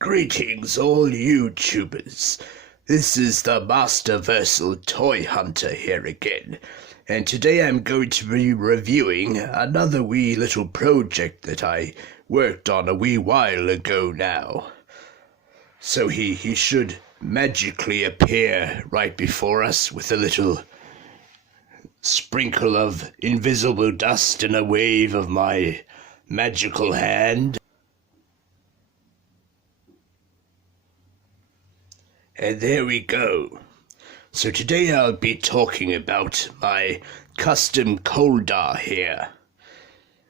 Greetings, all YouTubers. This is the Masterversal-Toyhunter here again, and today I'm going to be reviewing another wee little project that I worked on a wee while ago now. So he should magically appear right before us with a little sprinkle of invisible dust and a wave of my magical hand. And there we go. So today I'll be talking about my custom Kol-Darr here,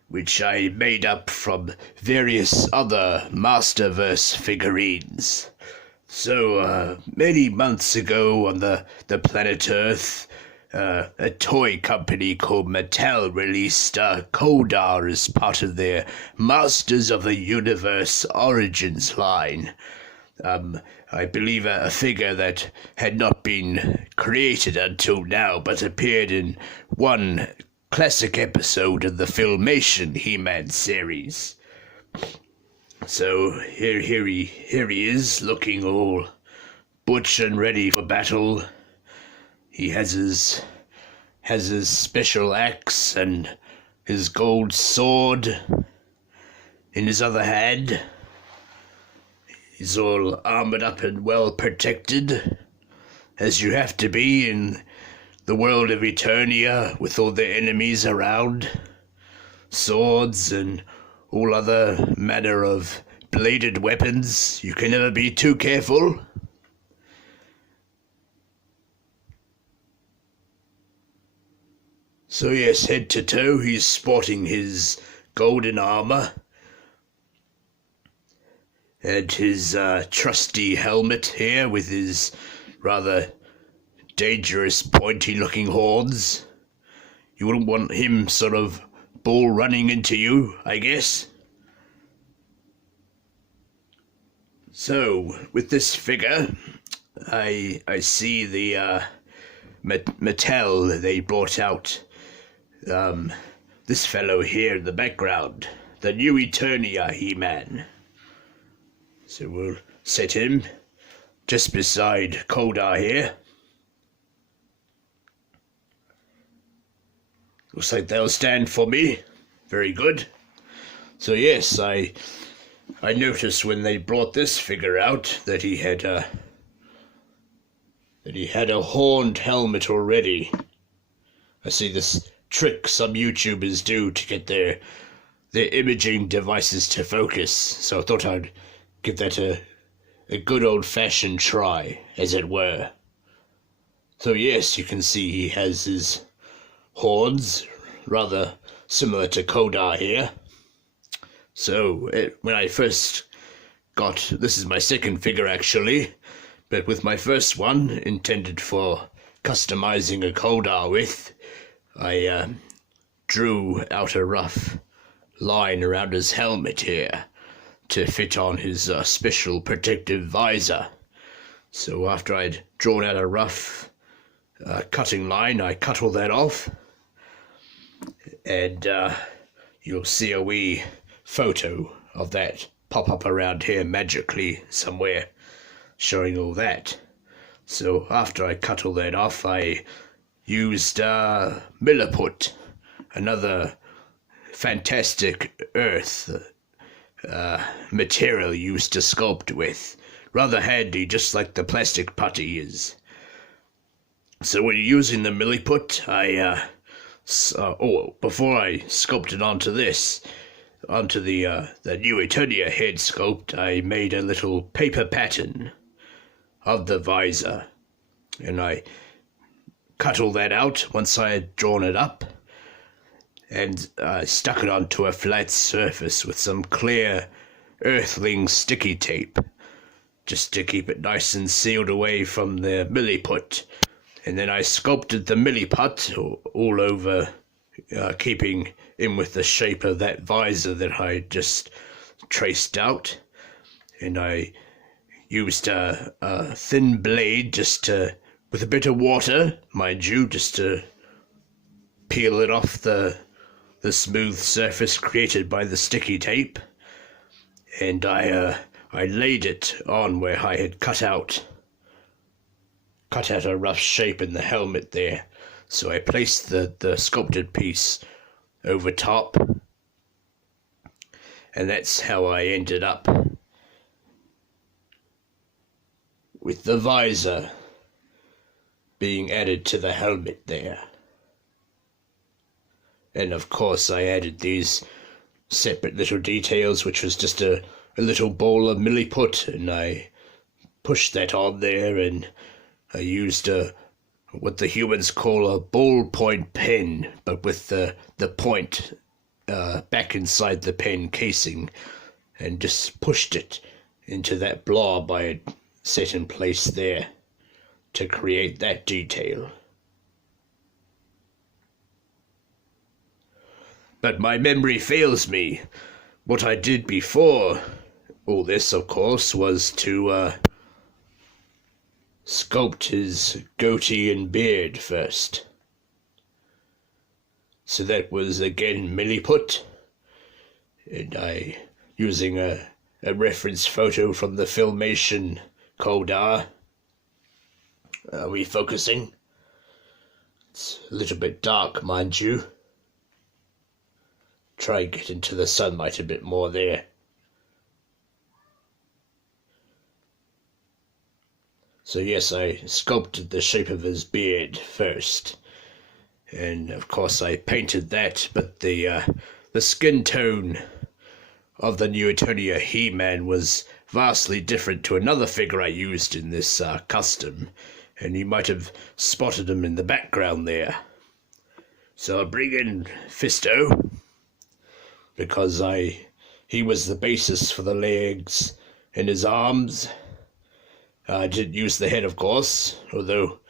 which I made up from various other Masterverse figurines. So many months ago on the planet Earth, a toy company called Mattel released Kol-Darr as part of their Masters of the Universe Origins line. I believe a figure that had not been created until now, but appeared in one classic episode of the Filmation He-Man series. So here he is, looking all butch and ready for battle. He has his special axe and his gold sword in his other hand. He's all armored up and well protected, as you have to be in the world of Eternia with all the enemies around, swords and all other manner of bladed weapons. You can never be too careful. So yes, head to toe, he's sporting his golden armor and his trusty helmet here with his rather dangerous pointy-looking horns. You wouldn't want him sort of bull running into you, I guess. So, with this figure, I see the Mattel, they brought out this fellow here in the background, the new Eternia He-Man. So we'll set him just beside Kol-Darr here. Looks like they'll stand for me. Very good. So yes, I noticed when they brought this figure out that he had a horned helmet already. I see this trick some YouTubers do to get their imaging devices to focus. So I thought I'd give that a good old-fashioned try, as it were. So yes, you can see he has his horns, rather similar to Kol-Darr here. So when I first got, this is my second figure actually, but with my first one, intended for customizing a Kol-Darr with, I drew out a rough line around his helmet here to fit on his special protective visor. So after I'd drawn out a rough cutting line, I cut all that off, and you'll see a wee photo of that pop up around here magically somewhere, showing all that. So after I cut all that off, I used Milliput, another fantastic earth material used to sculpt with. Rather handy, just like the plastic putty is. So when you're using the Milliput, before I sculpted onto this, onto the new Eternia head sculpt, I made a little paper pattern of the visor, and I cut all that out once I had drawn it up, and stuck it onto a flat surface with some clear earthling sticky tape, just to keep it nice and sealed away from the Milliput. And then I sculpted the Milliput all over, keeping in with the shape of that visor that I just traced out. And I used a thin blade just to, with a bit of water, mind you, just to peel it off the smooth surface created by the sticky tape. And I I laid it on where I had cut out a rough shape in the helmet there. So I placed the sculpted piece over top, and that's how I ended up with the visor being added to the helmet there. And of course I added these separate little details, which was just a little bowl of Milliput, and I pushed that on there, and I used what the humans call a ballpoint pen, but with the point back inside the pen casing, and just pushed it into that blob I had set in place there to create that detail. But my memory fails me. What I did before all this, of course, was to sculpt his goatee and beard first. So that was again Milliput, and I, using a reference photo from the Filmation Kol-Darr, refocusing. It's a little bit dark, mind you. Try and get into the sunlight a bit more there. So yes, I sculpted the shape of his beard first, and of course I painted that, but the skin tone of the new Eternia He-Man was vastly different to another figure I used in this custom, and you might have spotted him in the background there. So I'll bring in Fisto, because he was the basis for the legs and his arms. I didn't use the head, of course, although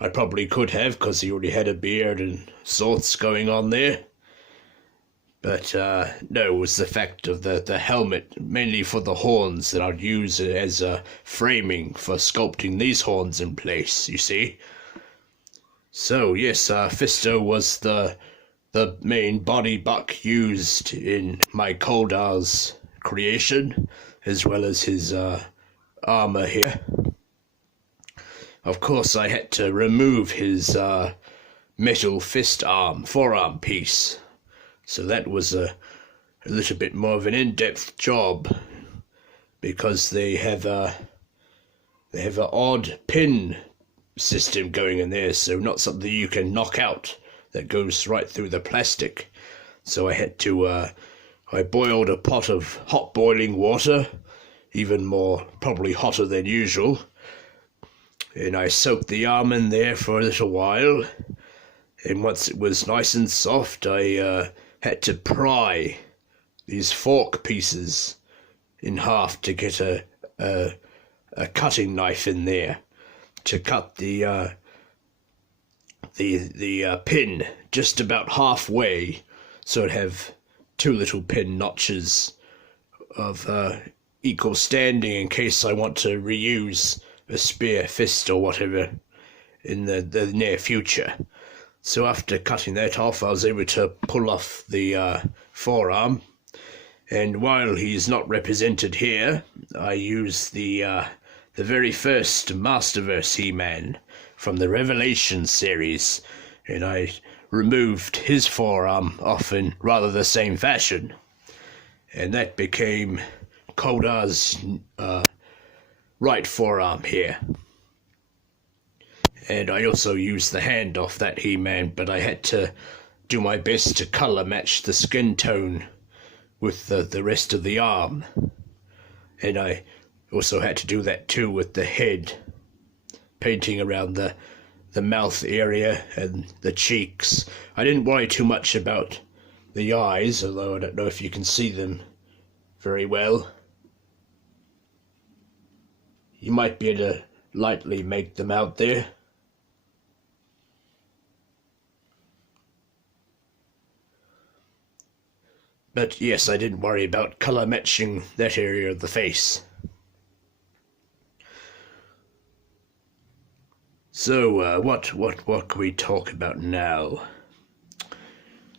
I probably could have, because he already had a beard and sorts going on there. But no, it was the fact of the helmet, mainly for the horns, that I'd use as framing for sculpting these horns in place, you see. So yes, Fisto was the main body buck used in my Kol-Darr's creation, as well as his armor here. Of course, I had to remove his metal forearm piece, so that was a little bit more of an in-depth job, because they have an odd pin system going in there, so not something you can knock out, that goes right through the plastic. So I had to I boiled a pot of hot boiling water, even more, probably hotter than usual, and I soaked the arm in there for a little while, and once it was nice and soft, I had to pry these fork pieces in half to get a cutting knife in there to cut the pin just about halfway, so it'd have two little pin notches of equal standing in case I want to reuse a spear, fist, or whatever in the near future. So after cutting that off, I was able to pull off the forearm, and while he's not represented here, I used the very first Masterverse He-Man from the Revelation series, and I removed his forearm off in rather the same fashion, and that became Kol-Darr's right forearm here. And I also used the hand off that He-Man, but I had to do my best to colour match the skin tone with the rest of the arm, and I also had to do that too with the head, painting around the mouth area and the cheeks. I didn't worry too much about the eyes, although I don't know if you can see them very well. You might be able to lightly make them out there. But yes, I didn't worry about colour matching that area of the face. So, what can we talk about now?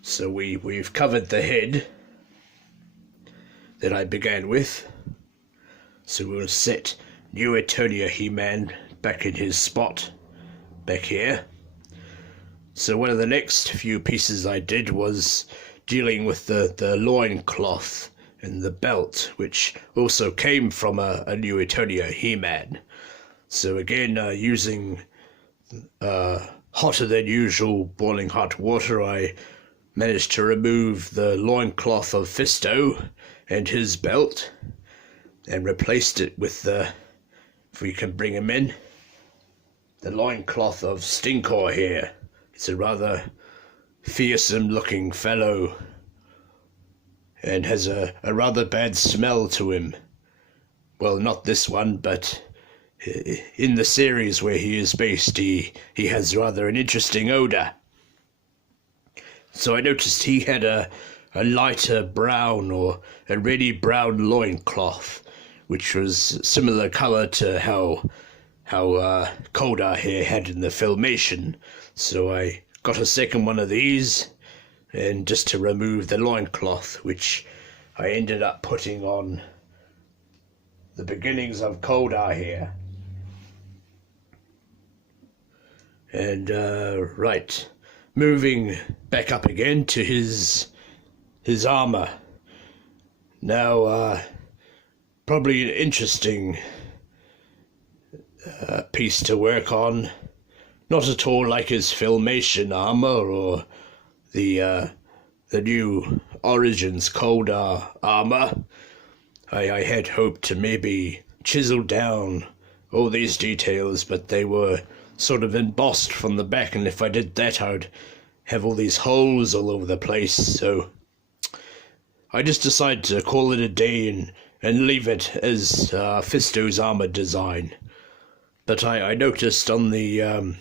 So we've covered the head that I began with. So we'll set New Eternia He-Man back in his spot, back here. So one of the next few pieces I did was dealing with the loin cloth and the belt, which also came from a New Eternia He-Man. So again, using hotter than usual boiling hot water, I managed to remove the loincloth of Fisto and his belt and replaced it with the, if we can bring him in, the loincloth of Stinkor here. It's a rather fearsome looking fellow and has a rather bad smell to him. Well, not this one, but in the series where he is based, he has rather an interesting odor. So I noticed he had a lighter brown or a reddy brown loincloth, which was similar colour to how Kol-Darr here had in the Filmation. So I got a second one of these, and just to remove the loincloth, which I ended up putting on the beginnings of Kol-Darr here. And right, moving back up again to his armor. Now, probably an interesting piece to work on. Not at all like his Filmation armor or the new Origins Kol-Darr armor. I had hoped to maybe chisel down all these details, but they were sort of embossed from the back, and if I did that I'd have all these holes all over the place. So I just decided to call it a day and leave it as Fisto's armor design. But I noticed on the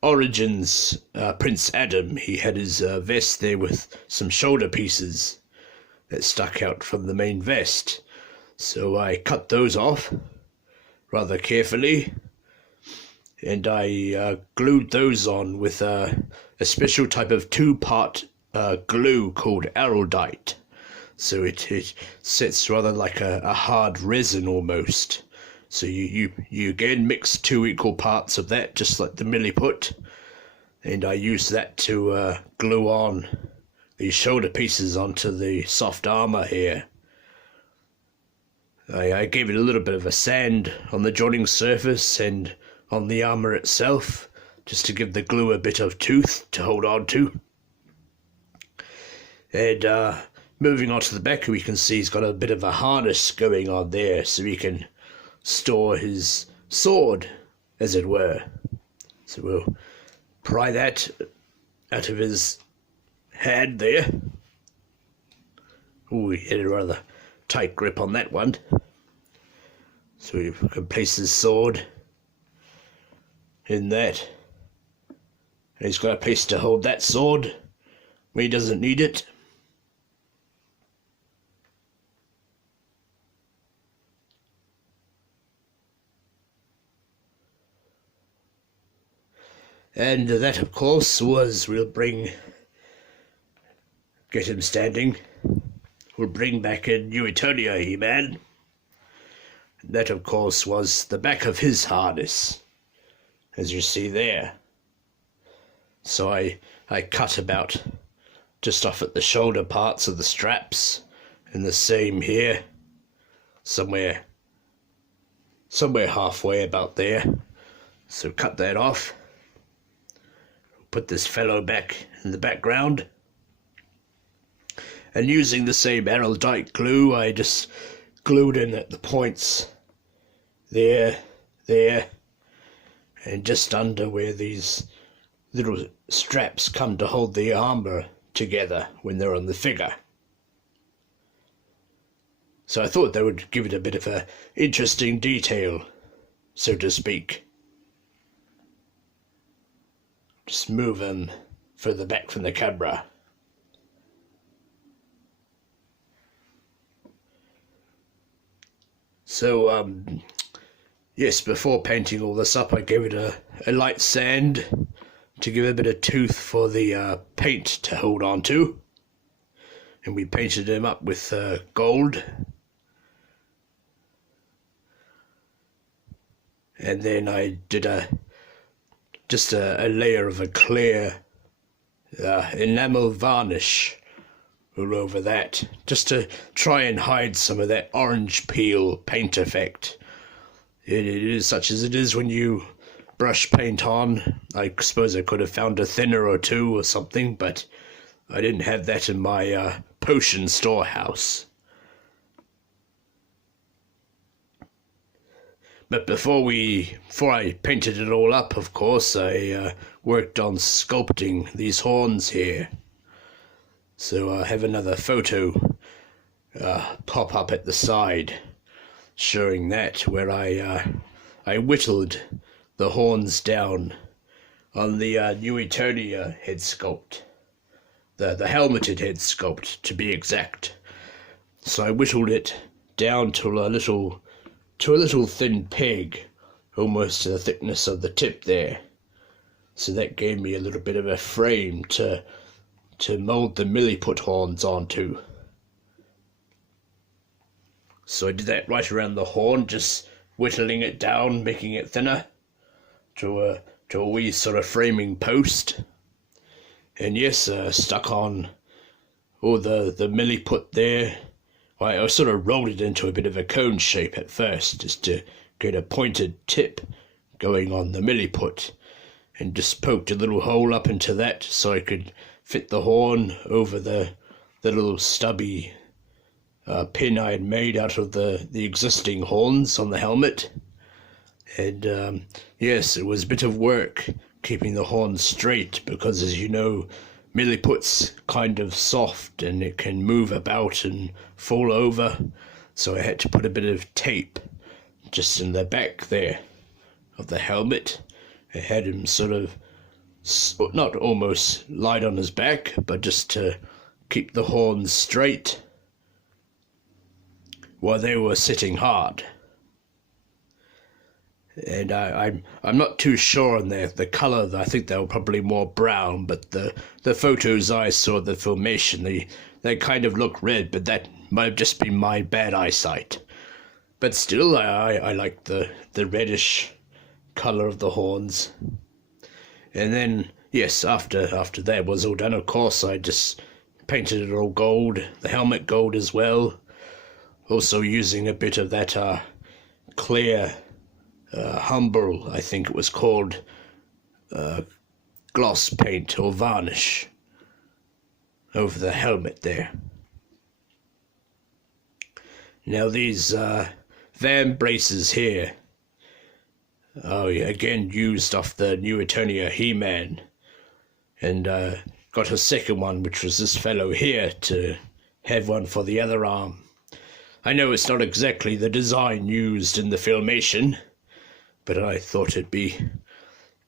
Origins Prince Adam, he had his vest there with some shoulder pieces that stuck out from the main vest. So I cut those off rather carefully, and I glued those on with a special type of two-part glue called araldite. So it sits rather like a hard resin almost. So you again mix two equal parts of that, just like the Milliput, and I use that to glue on these shoulder pieces onto the soft armor here. I gave it a little bit of a sand on the joining surface and on the armor itself, just to give the glue a bit of tooth to hold on to. And moving on to the back, we can see he's got a bit of a harness going on there, so he can store his sword, as it were. So we'll pry that out of his hand there. Ooh, he had a rather tight grip on that one. So we can place his sword in that. And he's got a place to hold that sword when he doesn't need it. And that, of course, we'll get him standing. We'll bring back in New Eternia He-Man. That, of course, was the back of his harness, as you see there. So I cut about just off at the shoulder parts of the straps, and the same here, somewhere halfway about there. So cut that off. Put this fellow back in the background, and using the same araldite glue, I just glued in at the points there, and just under where these little straps come to hold the armor together when they're on the figure. So I thought that would give it a bit of a interesting detail, so to speak. Just move him further back from the camera. So, yes, before painting all this up, I gave it a light sand to give it a bit of tooth for the paint to hold on to. And we painted him up with gold. and then I did just a layer of a clear enamel varnish all over that, just to try and hide some of that orange peel paint effect. It is such as it is when you brush paint on. I suppose I could have found a thinner or two or something, but I didn't have that in my potion storehouse. But before I painted it all up, of course, I worked on sculpting these horns here. So I have another photo pop up at the side showing that, where I whittled the horns down on the New Eternia head sculpt, the helmeted head sculpt to be exact. So I whittled it down to a little thin peg, almost to the thickness of the tip there. So that gave me a little bit of a frame to mold the Milliput horns onto. So I did that right around the horn, just whittling it down, making it thinner to a wee sort of framing post. And yes, stuck on all the Milliput there. I sort of rolled it into a bit of a cone shape at first, just to get a pointed tip going on the Milliput, and just poked a little hole up into that so I could fit the horn over the little stubby pin I had made out of the existing horns on the helmet. And yes, it was a bit of work keeping the horn straight, because as you know, Milliput's kind of soft and it can move about and fall over, so I had to put a bit of tape just in the back there of the helmet. I had him sort of not almost light on his back, but just to keep the horns straight while they were sitting hard. And I'm not too sure on the colour. I think they were probably more brown, but the photos I saw, the Filmation, they kind of look red, but that might have just been my bad eyesight. But still, I like the reddish colour of the horns. And then, yes, after that was all done, of course, I just painted it all gold, the helmet gold as well. Also using a bit of that clear humble, I think it was called, gloss paint or varnish over the helmet there. Now these van braces here, again used off the New Eternia He-Man, and got a second one, which was this fellow here, to have one for the other arm. I know it's not exactly the design used in the Filmation, but I thought it'd be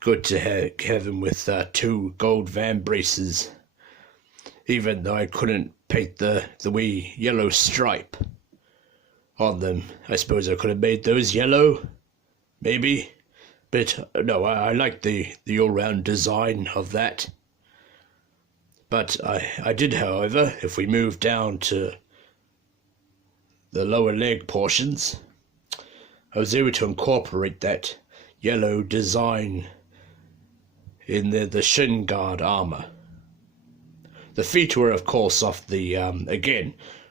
good to have him with two gold van braces, even though I couldn't paint the wee yellow stripe on them. I suppose I could have made those yellow, maybe, but no, I like the all-round design of that. But I did, however, if we move down to the lower leg portions, I was able to incorporate that yellow design in the Shin Guard armor. The feet were, of course, off the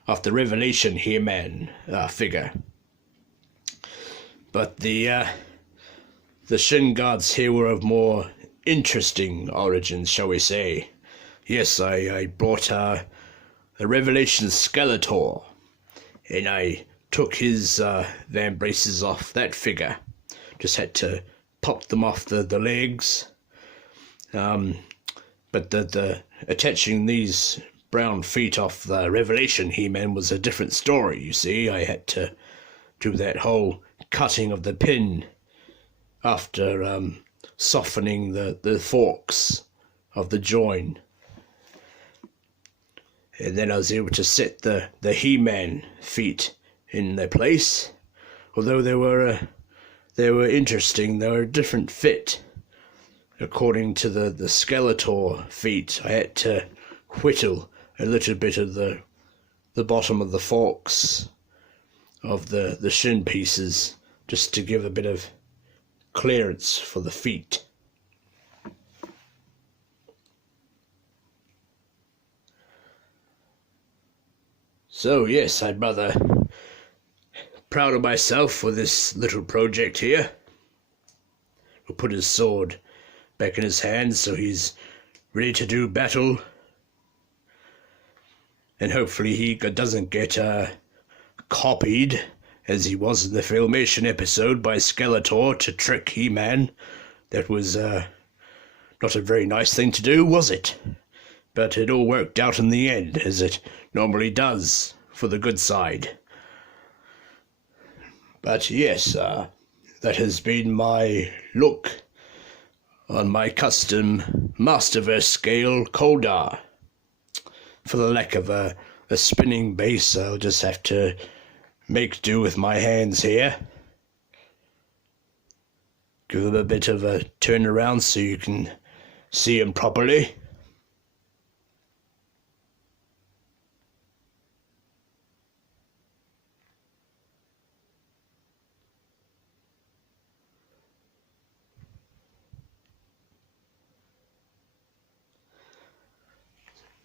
off the Revelation He-Man figure, but the Shin Guards here were of more interesting origins, shall we say. Yes, I brought the Revelation Skeletor, and I took his van braces off that figure. Just had to pop them off the legs. But the attaching these brown feet off the Revelation He-Man was a different story, you see. I had to do that whole cutting of the pin after softening the forks of the join. And then I was able to set the He-Man feet in their place. Although they were interesting, they were a different fit. According to the Skeletor feet, I had to whittle a little bit of the bottom of the forks of the shin pieces, just to give a bit of clearance for the feet. So yes, I'm rather proud of myself for this little project here. We'll put his sword back in his hand so he's ready to do battle. And hopefully he doesn't get copied, as he was in the Filmation episode, by Skeletor to trick He-Man. That was not a very nice thing to do, was it? But it all worked out in the end, as it normally does, for the good side. But yes, that has been my look on my custom Masterverse Scale Kol-Darr. For the lack of a spinning base, I'll just have to make do with my hands here. Give them a bit of a turn around so you can see them properly.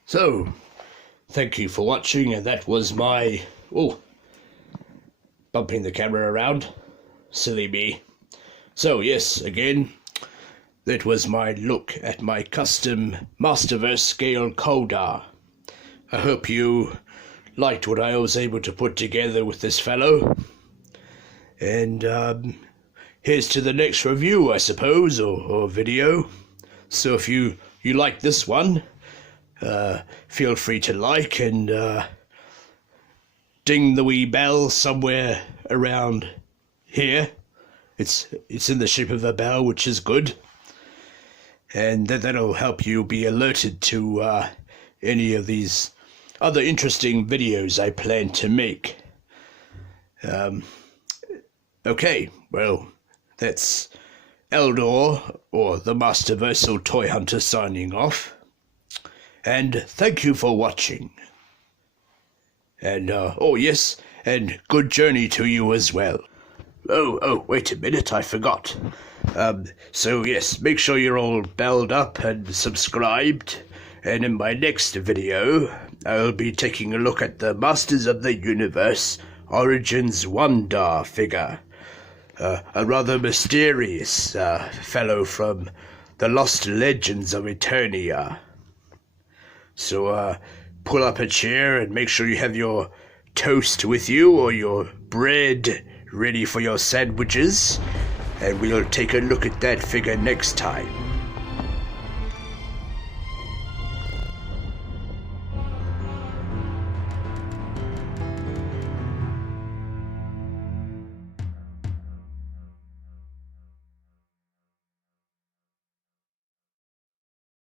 So, thank you for watching, and that was my... oh, bumping the camera around. Silly me. So, yes, again, that was my look at my custom Masterverse Scale Kol-Darr. I hope you liked what I was able to put together with this fellow. And here's to the next review, I suppose, or video. So if you like this one, feel free to like and ding the wee bell somewhere around here. It's in the shape of a bell, which is good, and that'll help you be alerted to any of these other interesting videos I plan to make. Okay, well, that's Eldor, or the Masterversal-Toyhunter, signing off. And thank you for watching. And, oh yes, and good journey to you as well. Oh, wait a minute, I forgot. So yes, make sure you're all belled up and subscribed. And in my next video, I'll be taking a look at the Masters of the Universe Origins Wonder figure. A rather mysterious fellow from the Lost Legends of Eternia. So, pull up a chair and make sure you have your toast with you or your bread ready for your sandwiches, and we'll take a look at that figure next time.